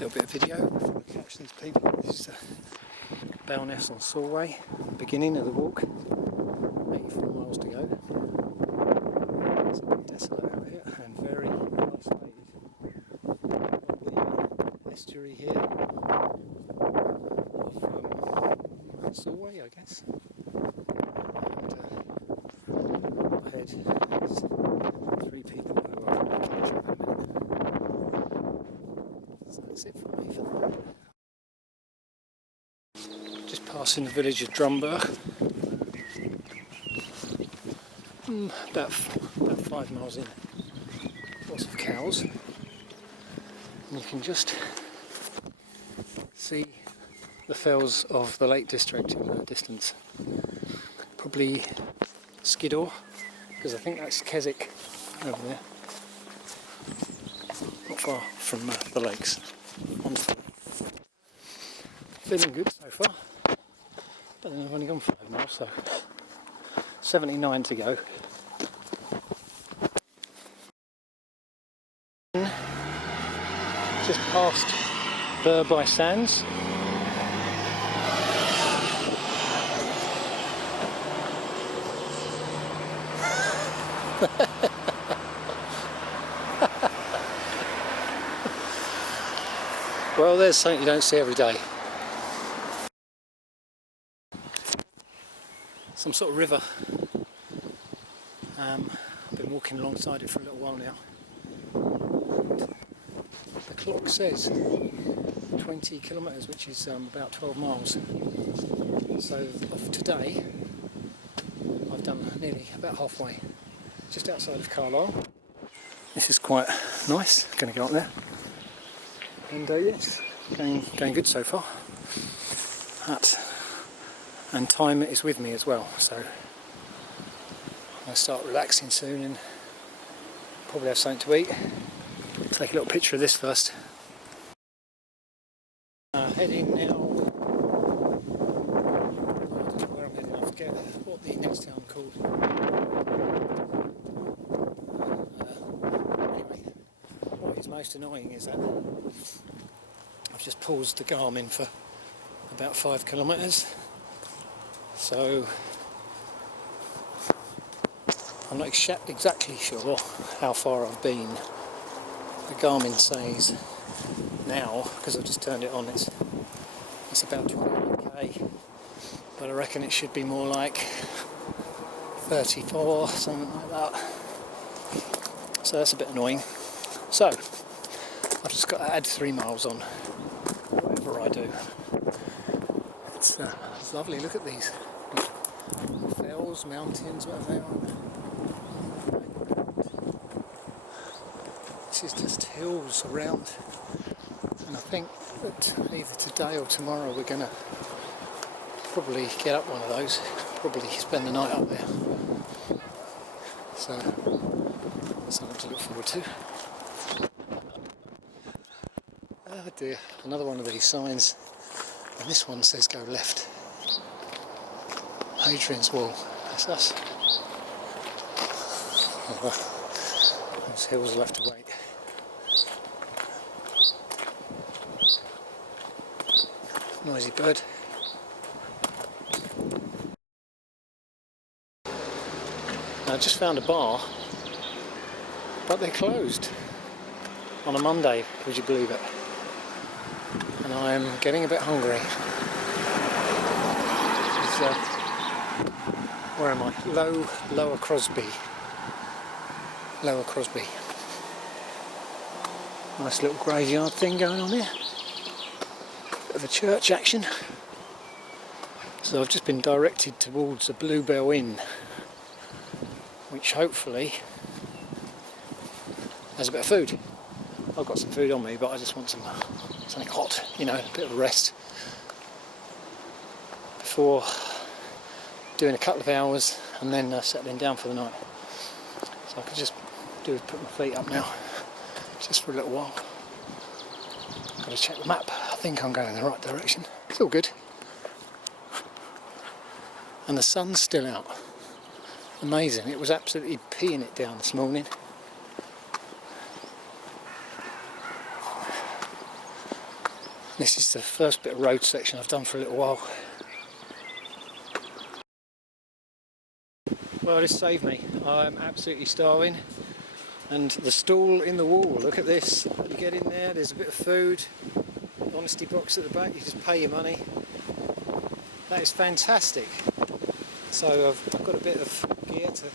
little bit of video before I catch these people. This is Bowness on Solway, beginning of the walk. 84 miles to go. It's a bit desolate out here and very isolated. The estuary here of Solway, I guess. And ahead is 3 people who are probably catch up in a minute. So that's it from me for the moment. Just passing the village of Drumburg. About 5 miles in. Lots of cows. And you can just see the fells of the Lake District in the distance. Probably Skiddaw, because I think that's Keswick over there. Not far from the lakes. Feeling good so far. But then I've only gone 5 miles, so 79 to go. Just past Burby Sands. Well, there's something you don't see every day. Some sort of river. I've been walking alongside it for a little while now. The clock says 20 kilometres, which is about 12 miles. So of today, I've done nearly about halfway, just outside of Carlisle. This is quite nice. Going to go up there, and yes, going good so far. And time is with me as well, so I'll start relaxing soon and probably have something to eat. Take a little picture of this first. Heading now. I don't know where I'm heading. I forget what the next town called. Anyway, what is most annoying is that I've just paused the Garmin for about 5 kilometres. So I'm not exactly sure how far I've been. The Garmin says now, because I've just turned it on, it's about 28k, but I reckon it should be more like 34, something like that. So that's a bit annoying. So I've just got to add 3 miles on whatever I do. It's lovely. Look at these fells, mountains, whatever they are. This is just hills around, and I think that either today or tomorrow we're going to probably get up one of those, probably spend the night up there. So something to look forward to. Oh dear, another one of these signs, and this one says go left. Hadrian's Wall, that's us. Those hills will have to wait. Noisy bird. I just found a bar, but they're closed on a Monday, would you believe it? And I'm getting a bit hungry. Where am I? Lower Crosby. Lower Crosby. Nice little graveyard thing going on here. Bit of a church action. So I've just been directed towards a Bluebell Inn, which hopefully has a bit of food. I've got some food on me, but I just want something hot, you know, a bit of a rest before doing a couple of hours and then settling down for the night. So I could just do is put my feet up now, just for a little while. Got to check the map. I think I'm going in the right direction. It's all good. And the sun's still out. Amazing. It was absolutely peeing it down this morning. This is the first bit of road section I've done for a little while. Well, this saved me. I'm absolutely starving. And the stall in the wall, look at this. You get in there, there's a bit of food, honesty box at the back, you just pay your money. That is fantastic. So I've got a bit of gear to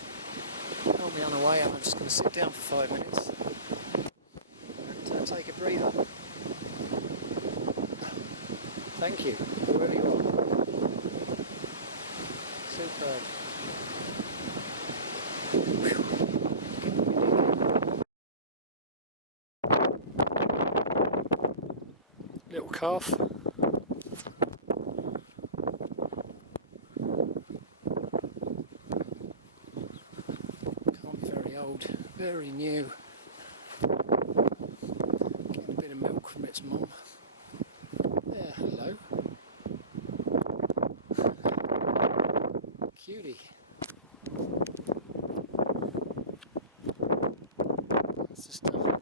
help me on the way, and I'm just going to sit down for 5 minutes and take a breather. Thank you, whoever you are. Superb. Little calf. Can't be very old, very new. Getting a bit of milk from its mum. There, hello. Cutie. It's just another thing.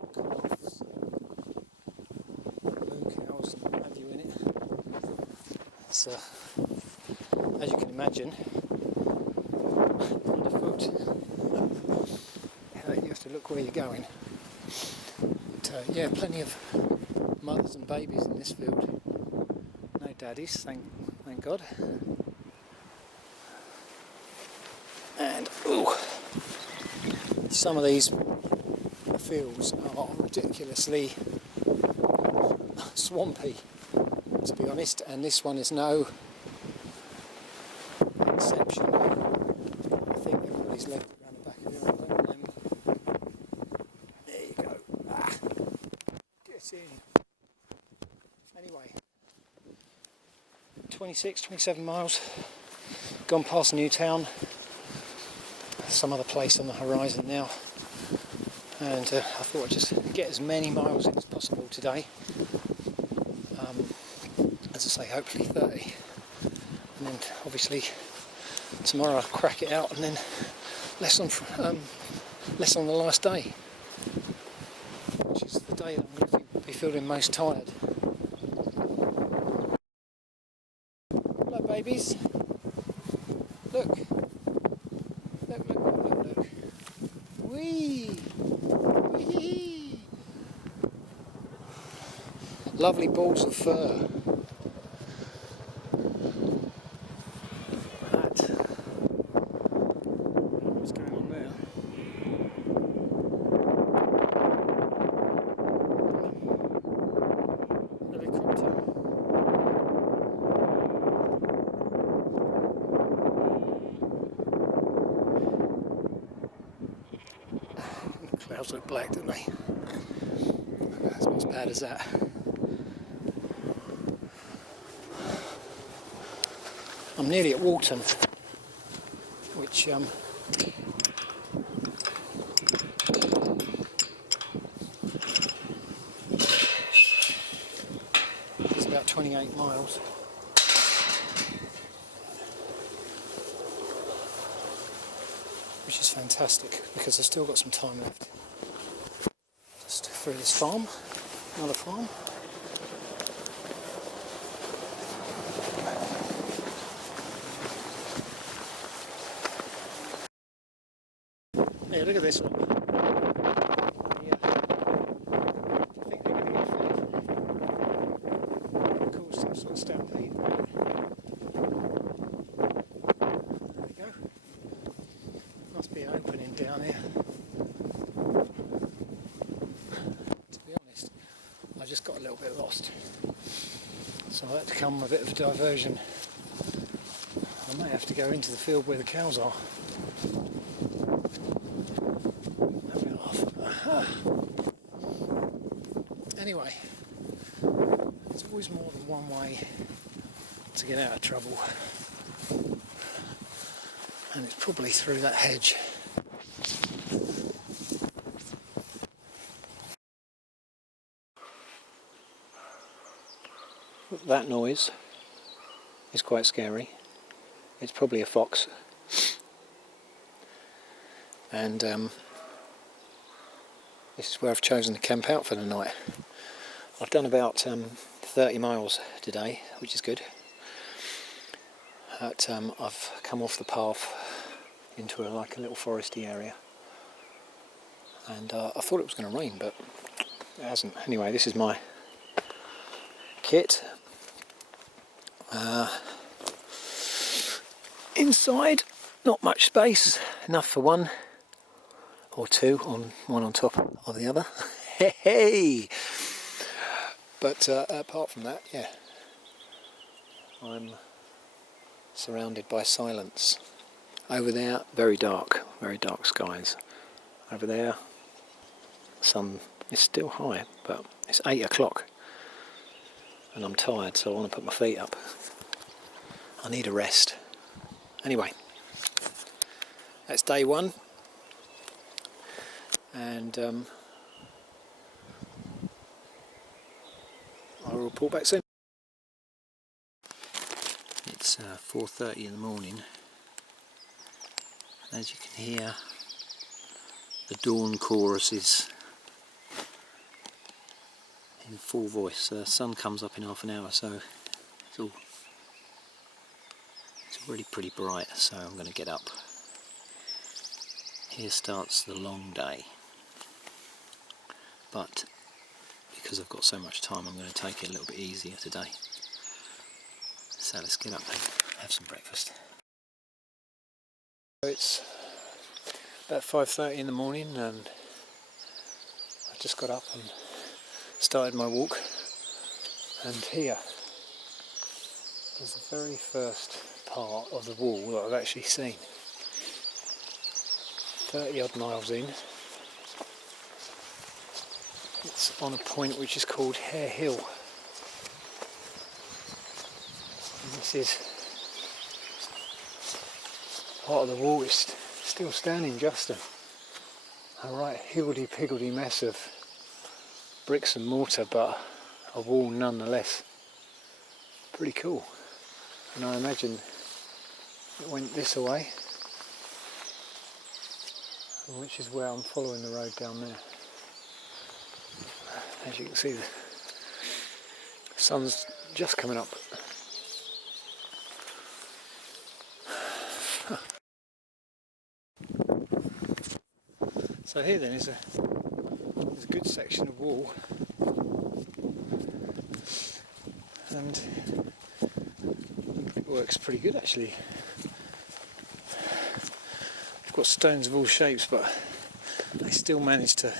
More calves. Blue cows and what have you in it. It's, as you can imagine, underfoot. You have to look where you're going. But, yeah, plenty of mothers and babies in this field. No daddies, thank God. And ooh, some of these fields are ridiculously swampy, to be honest, and this one is no exception. I think everybody's left it around the back of it. I don't blame them. There you go. Ah, get in. Anyway, 27 miles, gone past Newtown, some other place on the horizon now, and I thought I'd just get as many miles in as possible today. As I say, hopefully 30, and then obviously tomorrow I'll crack it out, and then less on the last day, which is the day that I'm going to be feeling most tired. Hello babies, look, wee, wee, lovely balls of fur. What's going on there? Helicopter. The clouds look black, don't they? That's not as bad as that. I'm nearly at Walton, which is about 28 miles. Which is fantastic because I've still got some time left. Just through this farm, another farm. Yeah, look at this one. Yeah. I think they're going to get fed. Cause some sort of stampede. There we go. Must be an opening down here. To be honest, I just got a little bit lost. So I had to come a bit of a diversion. I may have to go into the field where the cows are. Anyway, there's always more than one way to get out of trouble, and it's probably through that hedge. That noise is quite scary. It's probably a fox, and This is where I've chosen to camp out for the night. I've done about 30 miles today, which is good. But I've come off the path into like a little foresty area, and I thought it was going to rain, but it hasn't. Anyway, this is my kit. Inside, not much space, enough for one or two, one on top of the other. Hey! But apart from that, yeah, I'm surrounded by silence. Over there, very dark skies. Over there, sun is still high, but it's 8 o'clock and I'm tired, so I want to put my feet up. I need a rest. Anyway, that's day one, and I'll report back soon. It's 4:30 in the morning. As you can hear, the dawn chorus is in full voice. The sun comes up in half an hour, so it's already pretty bright, so I'm going to get up. Here starts the long day, but because I've got so much time, I'm going to take it a little bit easier today. So let's get up and have some breakfast. It's about 5:30 in the morning, and I just got up and started my walk, and here is the very first part of the wall that I've actually seen. 30 odd miles in. It's on a point which is called Hare Hill. And this is part of the wall is still standing, just a right higgledy-piggledy mess of bricks and mortar, but a wall nonetheless. Pretty cool. And I imagine it went this way, which is where I'm following the road down there. As you can see, the sun's just coming up. So here then is a good section of wall, and it works pretty good actually. We've got stones of all shapes, but they still manage to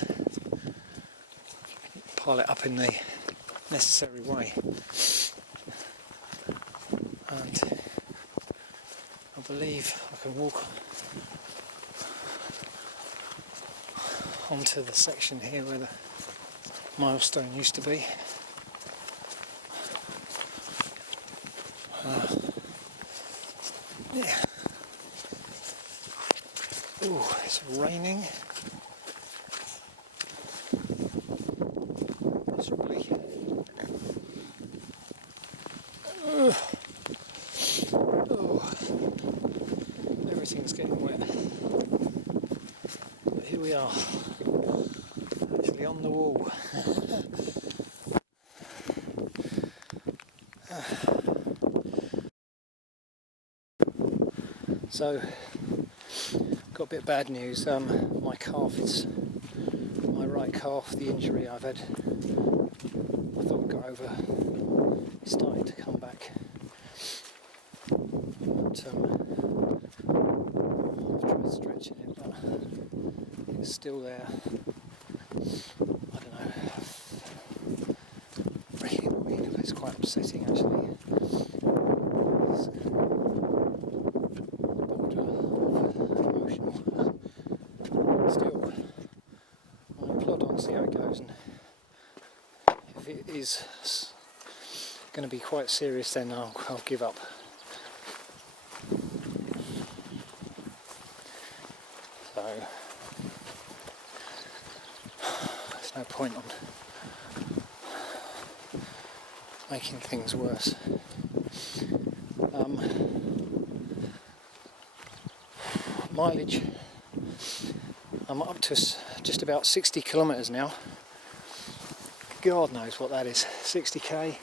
pile it up in the necessary way. And I believe I can walk onto the section here where the milestone used to be. Yeah. Ooh, it's raining. Miserably. Oh, everything's getting wet. But here we are, actually on the wall. So, got a bit of bad news. My calf is, my right calf, the injury I've had, I thought I got over, it's starting to come back. But I've tried stretching it, but it's still there. I don't know. Really annoying, it's quite upsetting actually. Still, I'll plod on, see how it goes, and if it is going to be quite serious, then I'll give up. So there's no point on making things worse. Mileage, I'm up to just about 60 kilometres now. God knows what that is. 60k,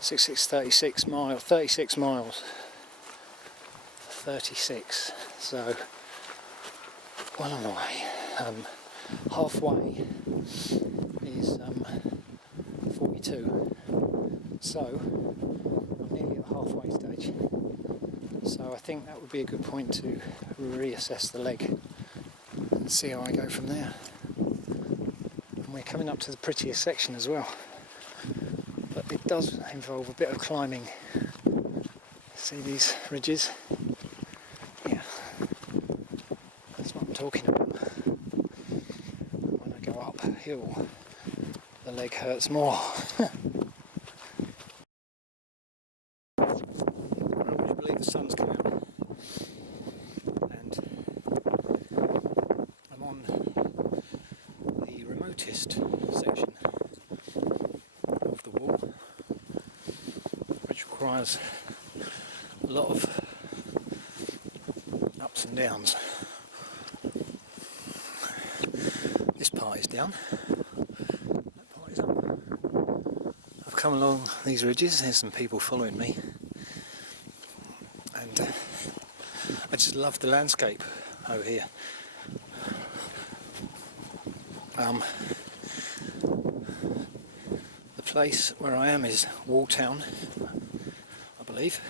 36 miles, 36 miles. 36. So, well am I? Halfway is 42. So, I'm nearly at the halfway stage. So I think that would be a good point to reassess the leg and see how I go from there. And we're coming up to the prettiest section as well. But it does involve a bit of climbing. See these ridges? Yeah. That's what I'm talking about. When I go uphill, the leg hurts more. Would you believe the sun's come out? And I'm on the remotest section of the wall, which requires a lot of ups and downs. This part is down, that part is up. I've come along these ridges, there's some people following me, and I just love the landscape over here. The place where I am is Wall Town, I believe.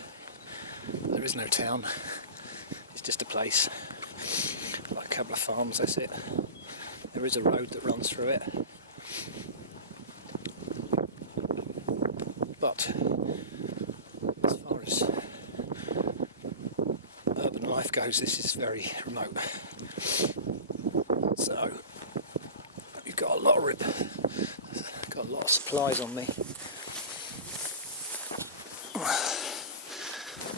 There is no town, it's just a place, like a couple of farms, that's it. There is a road that runs through it, but as far as urban life goes, this is very remote. So you've got a lot of supplies on me.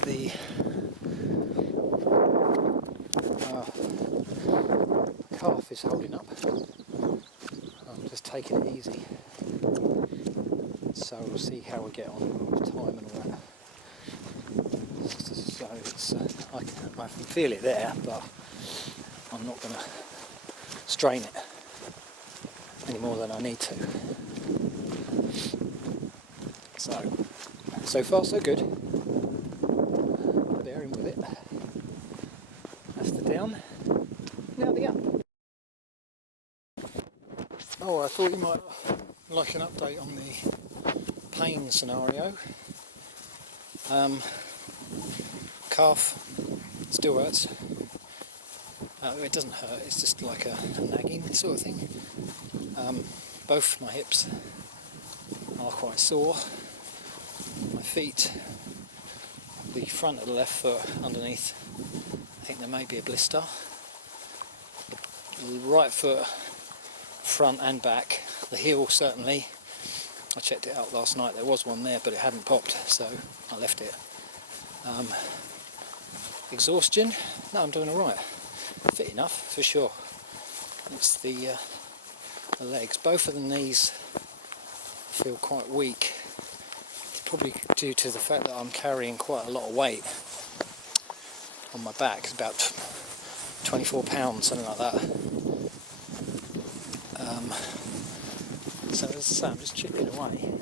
The calf is holding up. I'm just taking it easy. So we'll see how we get on with time and all that. So it's, I can feel it there, but I'm not going to strain it any more than I need to. So far so good. Bearing with it. That's the down. Now the up. Oh, I thought you might like an update on the pain scenario. Calf still hurts. It doesn't hurt, it's just like a nagging sort of thing. Both my hips are quite sore. My feet, the front of the left foot underneath, I think there may be a blister. The right foot, front and back, the heel certainly. I checked it out last night, there was one there but it hadn't popped, so I left it. Exhaustion, no, I'm doing alright. Fit enough for sure. It's the legs. Both of the knees feel quite weak. It's probably due to the fact that I'm carrying quite a lot of weight on my back. It's about 24 pounds, something like that. So as I say, I'm just chipping away.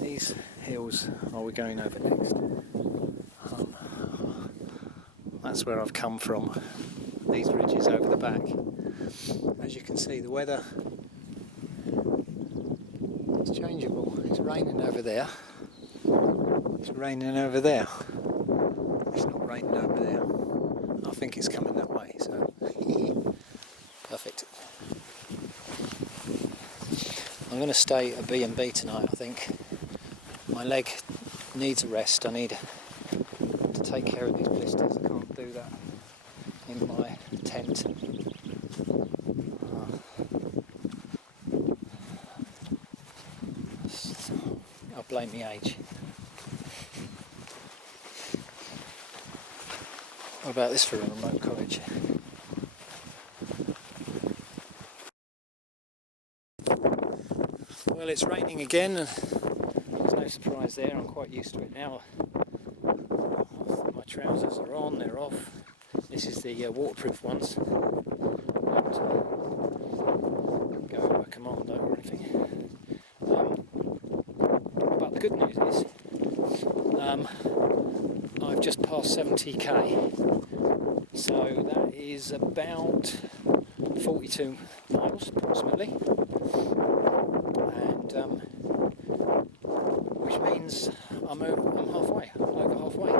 These hills are we going over next. That's where I've come from. These ridges over the back. As you can see, the weather is changeable. It's raining over there. It's raining over there. It's not raining over there. I think it's coming that way, so perfect. I'm going to stay at B&B tonight, I think. My leg needs a rest. I need to take care of these blisters. I can't do that in my tent. I'll blame the age. What about this for a remote cottage? Well, it's raining again. There's no surprise there. I'm quite used to it now. My trousers are on, they're off. This is the waterproof ones. not go a commando or anything. But the good news is I've just passed 70k, so that is about 42 miles approximately, and which means I'm halfway, I'm over halfway.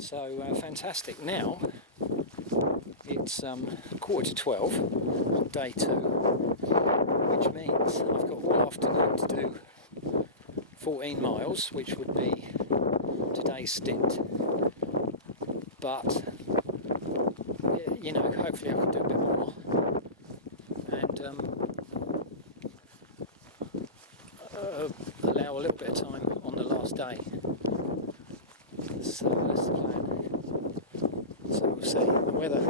So fantastic. Now it's 11:45 on day 2, which means I've got all afternoon to do 14 miles, which would be today's stint. But you know, hopefully I can do a bit more, and allow a little bit of time on the last day. So that's the plan. So we'll see. The weather, I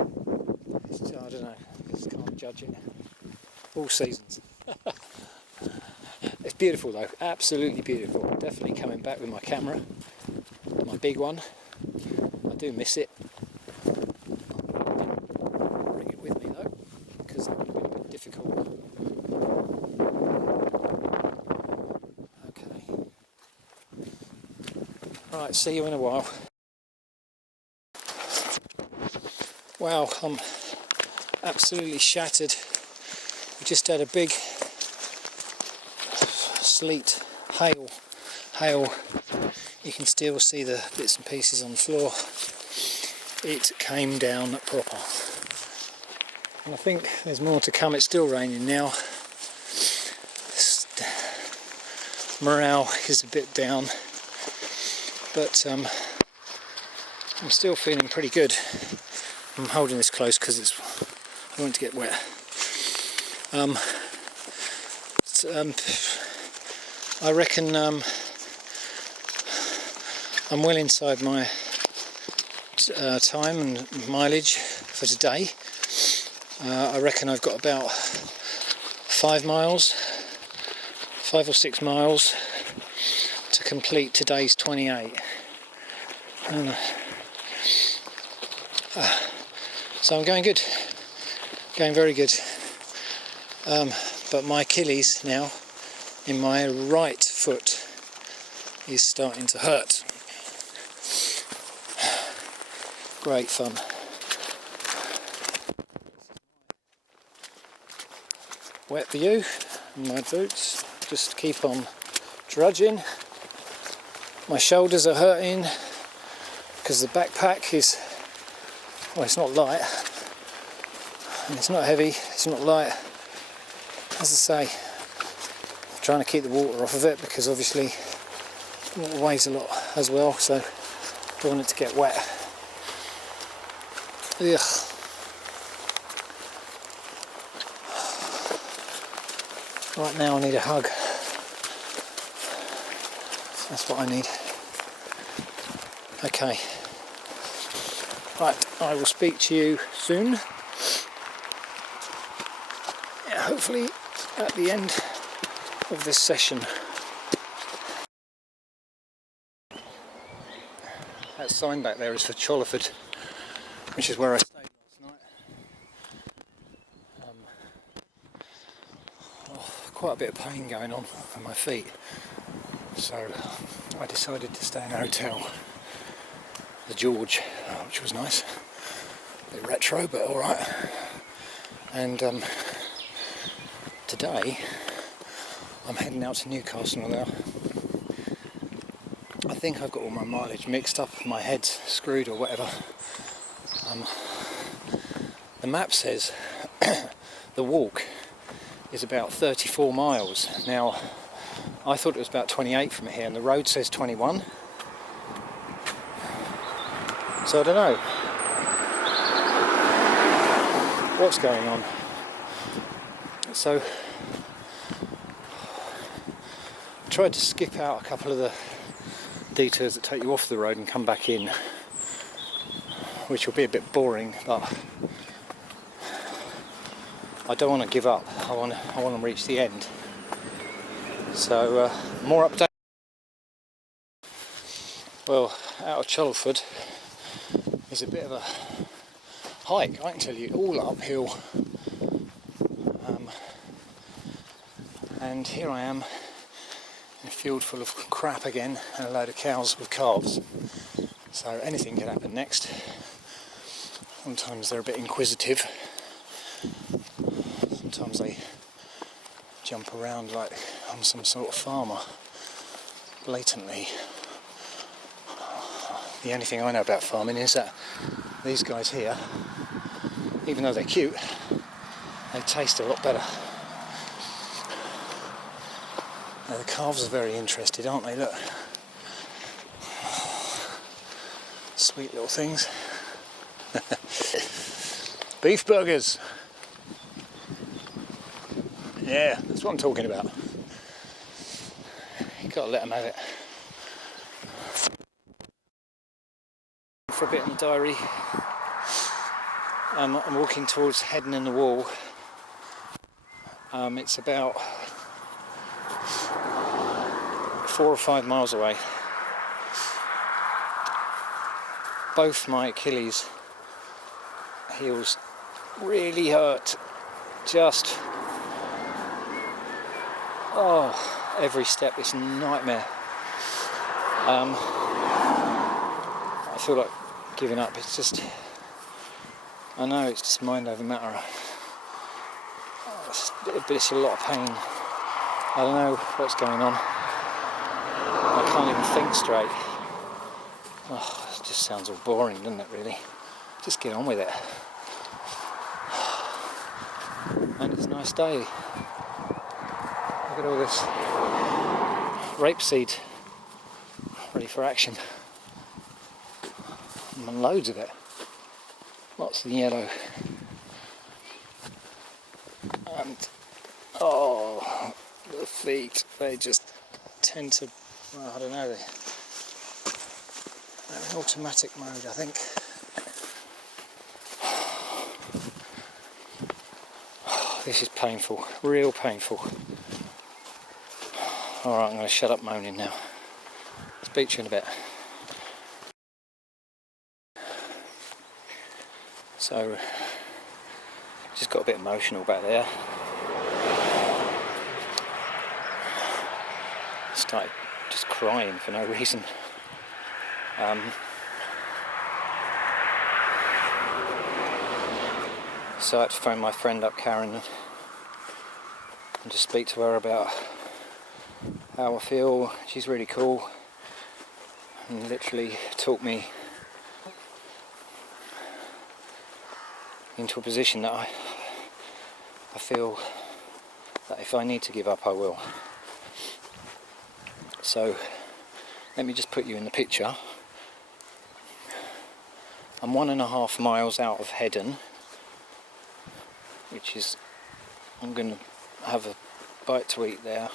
don't know, just can't judge it. All seasons. It's beautiful though, absolutely beautiful. Definitely coming back with my camera, my big one. I do miss it. Bring it with me though, because that would have been a bit difficult. Okay. Right, see you in a while. Wow, I'm absolutely shattered. We just had a big sleet, hail. You can still see the bits and pieces on the floor. It came down proper. And I think there's more to come. It's still raining now. Morale is a bit down, but I'm still feeling pretty good. I'm holding this close because I want it to get wet. I reckon I'm well inside my time and mileage for today. I reckon I've got about 5 or 6 miles to complete today's 28. So I'm going good, going very good. But my Achilles now in my right foot is starting to hurt. Great fun. Wet view in my boots, just keep on trudging. My shoulders are hurting because the backpack is, well, it's not light, and it's not heavy, it's not light. As I say, I'm trying to keep the water off of it because obviously it weighs a lot as well, so I don't want it to get wet. Ugh. Right now I need a hug. That's what I need. Okay. Right, I will speak to you soon. Yeah, hopefully at the end of this session. That sign back there is for Chollerford, which is where I stayed last night. Quite a bit of pain going on in my feet, so I decided to stay in a hotel, the George, which was nice, a bit retro but alright. And today I'm heading out to Newcastle now. I think I've got all my mileage mixed up, my head's screwed or whatever. The map says the walk is about 34 miles. Now, I thought it was about 28 from here, and the road says 21. So I don't know what's going on. So I tried to skip out a couple of the detours that take you off the road and come back in, which will be a bit boring, but I don't want to give up. I want to reach the end. So more updates. Well, out of Chollerford is a bit of a hike, I can tell you, all uphill. And here I am in a field full of crap again and a load of cows with calves. So anything can happen next. Sometimes they're a bit inquisitive. Sometimes they jump around like I'm some sort of farmer, blatantly. The only thing I know about farming is that these guys here, even though they're cute, they taste a lot better. Now the calves are very interested, aren't they? Look. Sweet little things. Beef burgers. Yeah, that's what I'm talking about. You've got to let them have it. For a bit in the diary. I'm walking towards Hadrian Wall. It's about 4 or 5 miles away. Both my Achilles heels really hurt. Just, every step is a nightmare. I feel like giving up. It's just, I know it's just mind over matter. But it's a lot of pain. I don't know what's going on. I can't even think straight. Oh, it just sounds all boring, doesn't it, really? Just get on with it. And it's a nice day. Look at all this rapeseed ready for action. And loads of it. Lots of yellow. And, the feet, they just tend to, well, I don't know, they're in automatic mode, I think. This is painful, real painful. Alright, I'm going to shut up moaning now. Speak to you in a bit. So, just got a bit emotional back there. Started just crying for no reason. So I had to phone my friend up, Karen, and just speak to her about how I feel. She's really cool and literally talked me into a position that I feel that if I need to give up, I will. So let me just put you in the picture. I'm 1.5 miles out of Hedden, which is, I'm going to have a bite to eat there,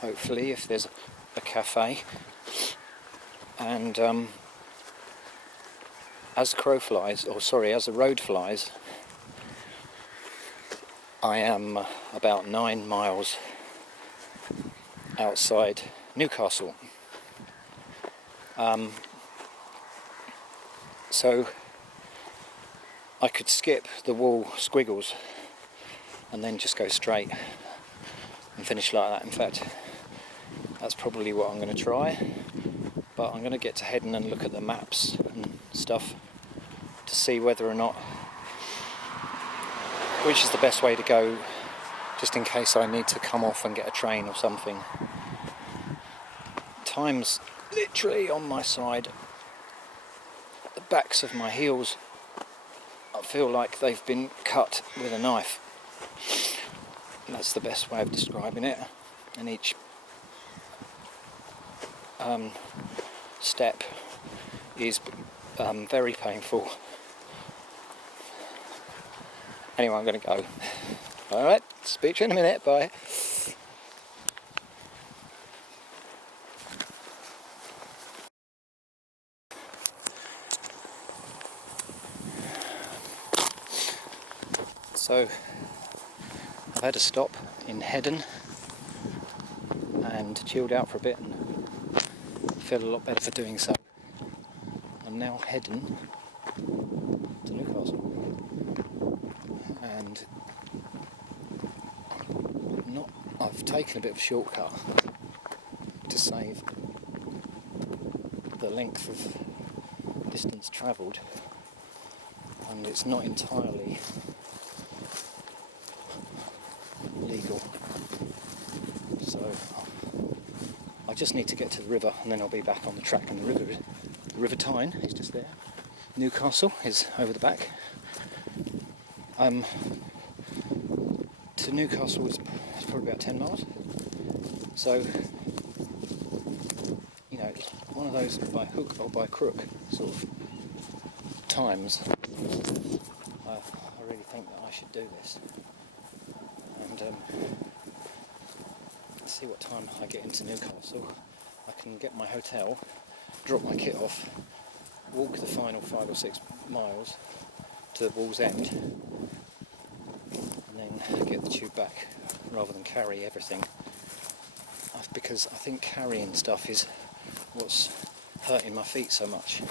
hopefully, if there's a cafe. And as the crow flies, as the road flies, I am about 9 miles outside Newcastle. So I could skip the wall squiggles and then just go straight and finish like that. In fact, that's probably what I'm going to try, but I'm going to get to Hedden and look at the maps and stuff to see whether or not, which is the best way to go, just in case I need to come off and get a train or something. Time's literally on my side. The backs of my heels, I feel like they've been cut with a knife. That's the best way of describing it. And each step is very painful. Anyway, I'm going to go. Alright, speak to you in a minute, bye. So, I've had a stop in Hedden and chilled out for a bit and feel a lot better for doing so. I'm now heading to Newcastle. and I've taken a bit of a shortcut to save the length of distance travelled, and it's not entirely legal, so I just need to get to the river and then I'll be back on the track. And the River Tyne is just there. Newcastle is over the back. To Newcastle it's probably about 10 miles, so you know, it's one of those by hook or by crook sort of times. I really think that I should do this, and see what time I get into Newcastle. I can get my hotel, drop my kit off, walk the final 5 or 6 miles to the Wall's End, and then get the tube back rather than carry everything, because I think carrying stuff is what's hurting my feet so much.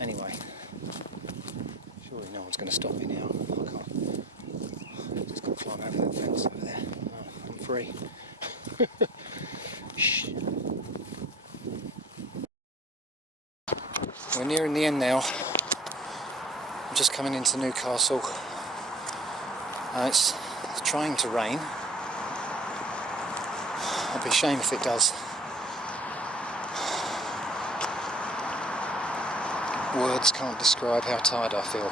Anyway, surely no one's going to stop me now. I can't. I've just got to climb over that fence over there. Oh, I'm free. Shh. We're nearing the end now. I'm just coming into Newcastle. It's trying to rain. It'd be a shame if it does. Words can't describe how tired I feel.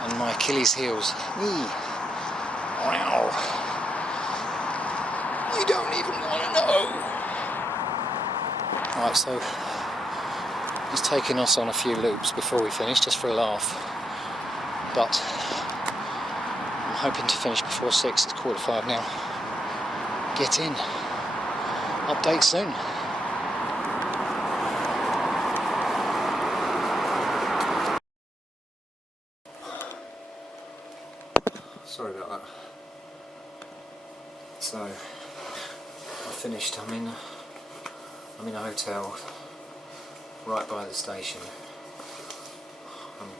And my Achilles heels. Wow. You don't even want to know. Right, so he's taking us on a few loops before we finish, just for a laugh. But I'm hoping to finish before 6. It's 4:45 now. Get in. Update soon. Sorry about that. So I finished. I'm in a hotel right by the station. I'm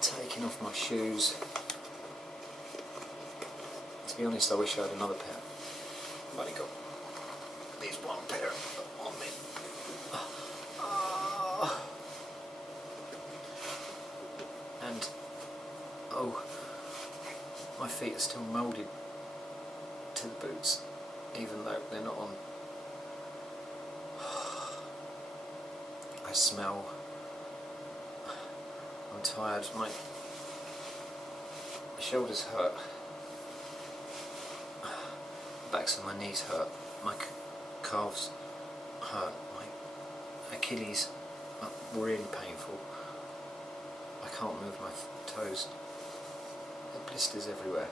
taking off my shoes. To be honest, I wish I had another pair. I've only got these one pair on me. And oh, my feet are still moulded to the boots, even though they're not on. I smell. I'm tired. My shoulders hurt. The backs of my knees hurt. My calves hurt. My Achilles are really painful. I can't move my toes. There are blisters everywhere.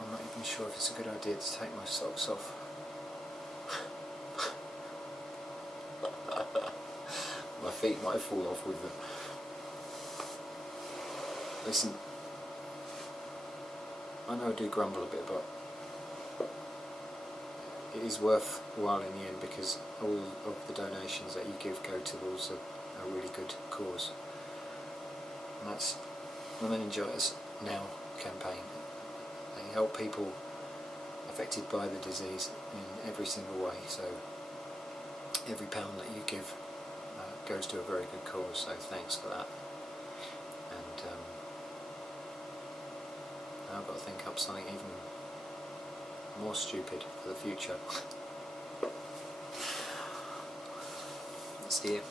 I'm not even sure if it's a good idea to take my socks off. My feet might fall off with them. Listen, I know I do grumble a bit, but it is worthwhile in the end, because all of the donations that you give go towards a really good cause. And that's the Meningitis Now campaign. They help people affected by the disease in every single way, so every pound that you give goes to a very good cause, so thanks for that. And now I've got to think up something even more stupid for the future. See you.